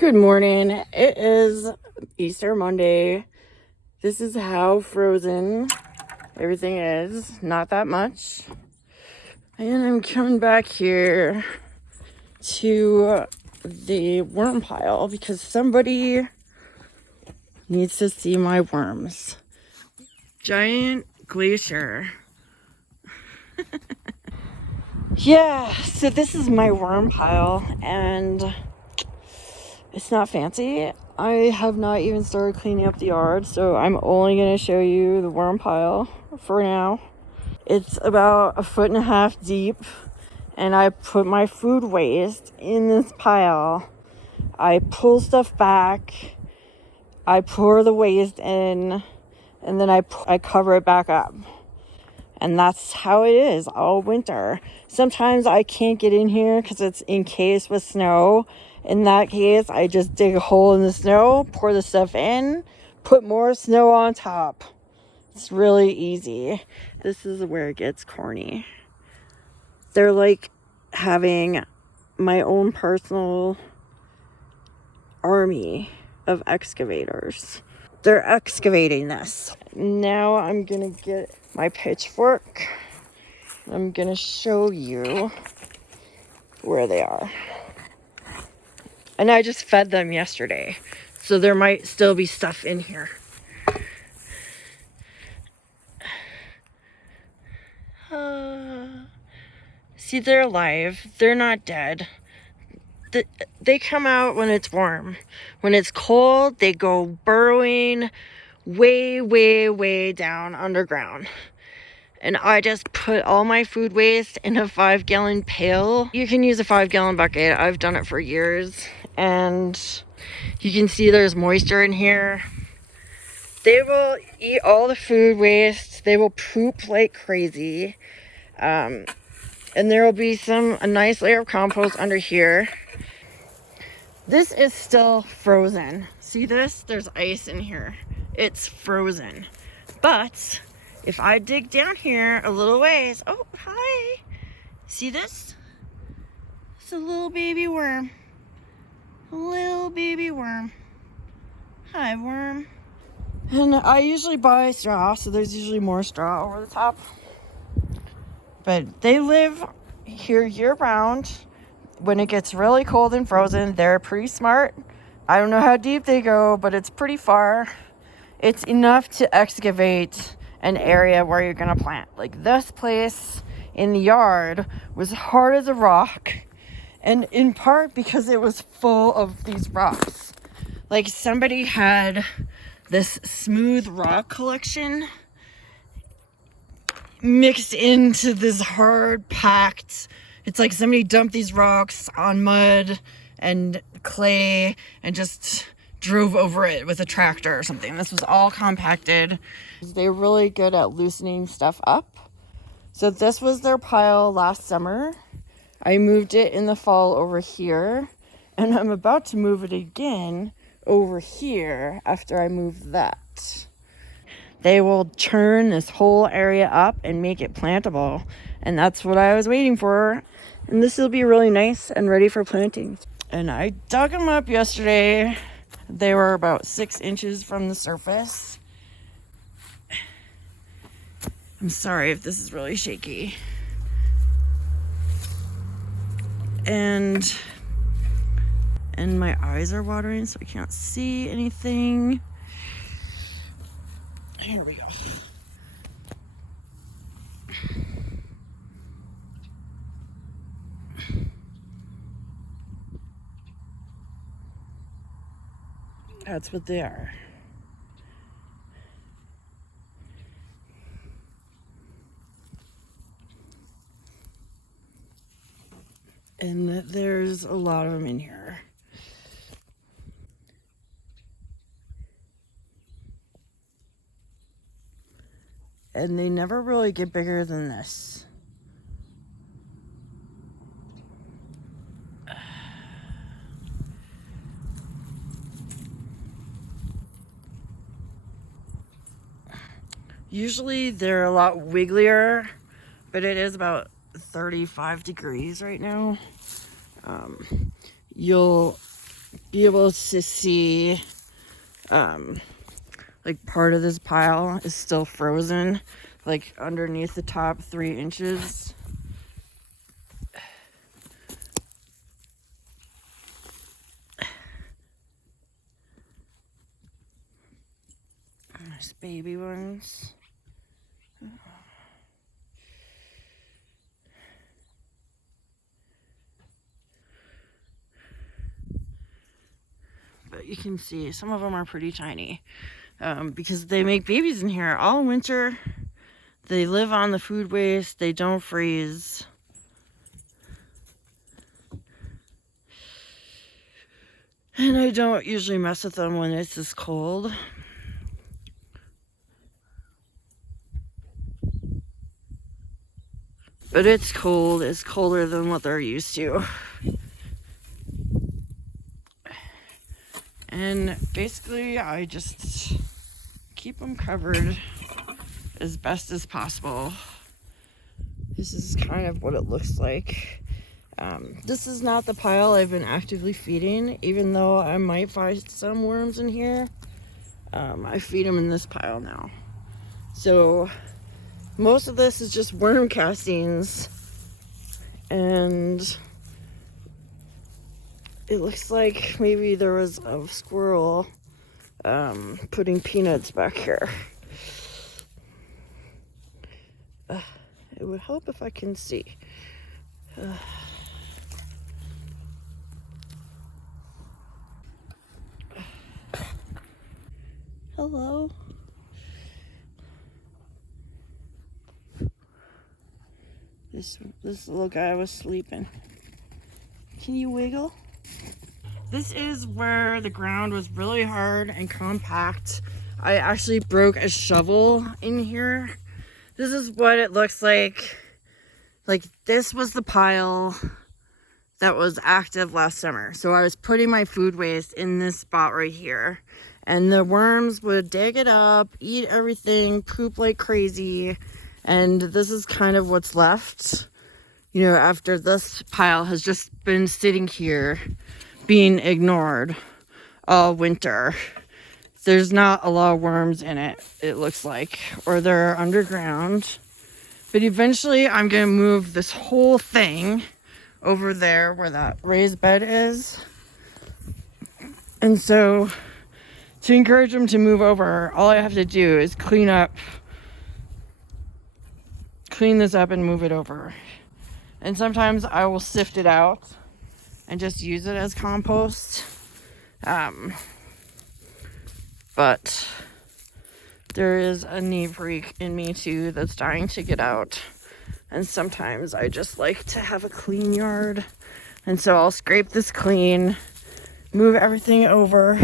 Good morning. It is Easter Monday. This is how frozen everything is. Not that much. And I'm coming back here to the worm pile because somebody needs to see my worms. Giant glacier. Yeah, so this is my worm pile and it's not fancy. I have not even started cleaning up the yard, so I'm only going to show you the worm pile for now. It's about 1.5 feet deep, and I put my food waste in this pile. I pull stuff back, I pour the waste in, and then I cover it back up. And that's how it is all winter. Sometimes I can't get in here because it's encased with snow. In that case, I just dig a hole in the snow, pour the stuff in, put more snow on top. It's really easy. This is where it gets corny. They're like having my own personal army of excavators. They're excavating this. Now I'm gonna get my pitchfork. I'm gonna show you where they are. And I just fed them yesterday, so there might still be stuff in here. See, they're alive. They're not dead. They come out when it's warm. When it's cold, they go burrowing way, way, way down underground. And I just put all my food waste in a 5-gallon pail. You can use a 5-gallon bucket. I've done it for years. And you can see there's moisture in here. They will eat all the food waste. They will poop like crazy. And there will be a nice layer of compost under here. This is still frozen. See this? There's ice in here. It's frozen. But if I dig down here a little ways, oh, hi. See this? It's a little baby worm. A little baby worm. Hi, worm. And I usually buy straw, so there's usually more straw over the top. But they live here year-round. When it gets really cold and frozen, they're pretty smart. I don't know how deep they go, but it's pretty far. It's enough to excavate an area where you're gonna plant. Like this place in the yard was hard as a rock, and in part because it was full of these rocks. Like somebody had this smooth rock collection mixed into this hard packed. It's like somebody dumped these rocks on mud and clay and just drove over it with a tractor or something. This was all compacted. They're really good at loosening stuff up. So this was their pile last summer. I moved it in the fall over here, and I'm about to move it again over here after I move that. They will turn this whole area up and make it plantable. And that's what I was waiting for. And this will be really nice and ready for planting. And I dug them up yesterday. They were about 6 inches from the surface. I'm sorry if this is really shaky. And my eyes are watering, so I can't see anything. Here we go. That's what they are. And there's a lot of them in here. And they never really get bigger than this. Usually they're a lot wigglier, but it is about 35 degrees right now. You'll be able to see like part of this pile is still frozen, like underneath the top 3 inches. There's baby ones. But you can see some of them are pretty tiny because they make babies in here all winter. They live on the food waste. They don't freeze. And I don't usually mess with them when it's this cold. But it's cold. It's colder than what they're used to. And basically, I just keep them covered as best as possible. This is kind of what it looks like. This is not the pile I've been actively feeding, even though I might find some worms in here. I feed them in this pile now. So most of this is just worm castings, and it looks like maybe there was a squirrel putting peanuts back here. It would help if I can see. Hello? This little guy was sleeping. Can you wiggle? This is where the ground was really hard and compact. I actually broke a shovel in here. This is what it looks like. Like, this was the pile that was active last summer. So I was putting my food waste in this spot right here. And the worms would dig it up, eat everything, poop like crazy. And this is kind of what's left, you know, after this pile has just been sitting here being ignored all winter. There's not a lot of worms in it, it looks like, or they're underground. But eventually I'm gonna move this whole thing over there where that raised bed is. And so to encourage them to move over, all I have to do is clean this up and move it over. And sometimes I will sift it out and just use it as compost. But there is a neat freak in me too that's dying to get out. And sometimes I just like to have a clean yard. And so I'll scrape this clean, move everything over.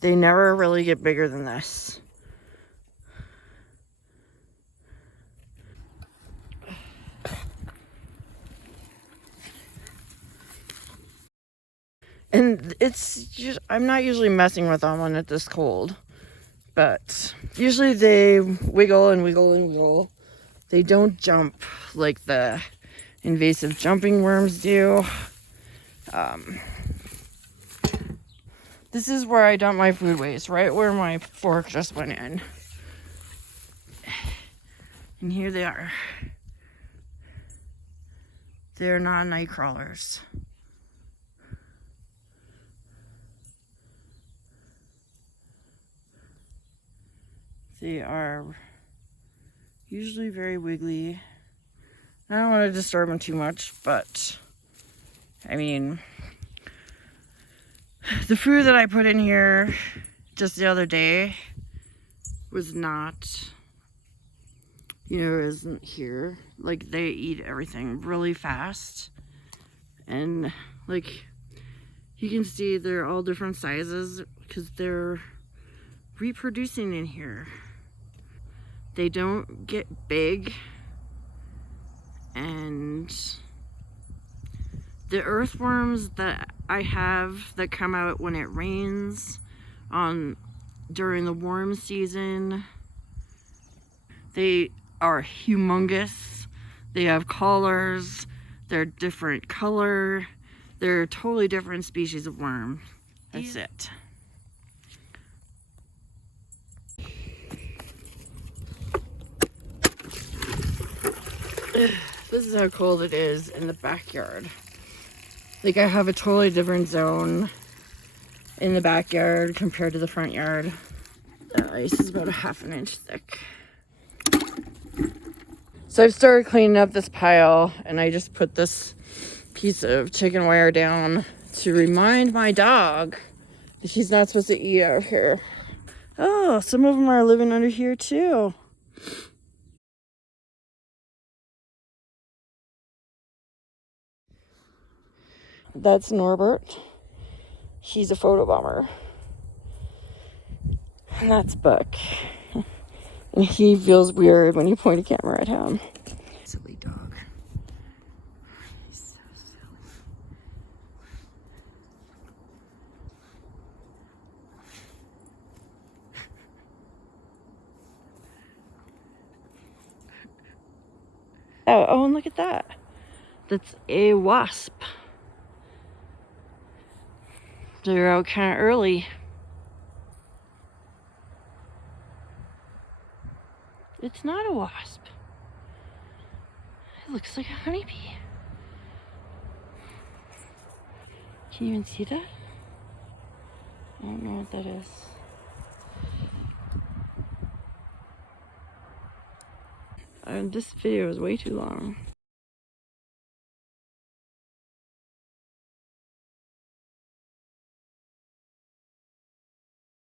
They never really get bigger than this. And it's just, I'm not usually messing with them when it's this cold. But usually they wiggle and wiggle and wiggle. They don't jump like the invasive jumping worms do. This is where I dump my food waste, right where my fork just went in. And here they are. They're not night crawlers. They are usually very wiggly. I don't want to disturb them too much, but I mean, the food that I put in here just the other day was not, you know, isn't here. Like, they eat everything really fast. And like, you can see they're all different sizes because they're reproducing in here. They don't get big. And the earthworms that I have that come out when it rains during the warm season, they are humongous. They have collars. They're different color. They're totally different species of worm. That's it. This is how cold it is in the backyard. Like, I have a totally different zone in the backyard compared to the front yard. The ice is about a ½ an inch thick. So I've started cleaning up this pile, and I just put this piece of chicken wire down to remind my dog that she's not supposed to eat out of here. Oh, some of them are living under here too. That's Norbert. He's a photo bomber. And that's Buck. And he feels weird when you point a camera at him. Silly dog. He's so silly. Oh, and look at that. That's a wasp. They're out kind of early. It's not a wasp. It looks like a honeybee. Can you even see that? I don't know what that is. This video is way too long.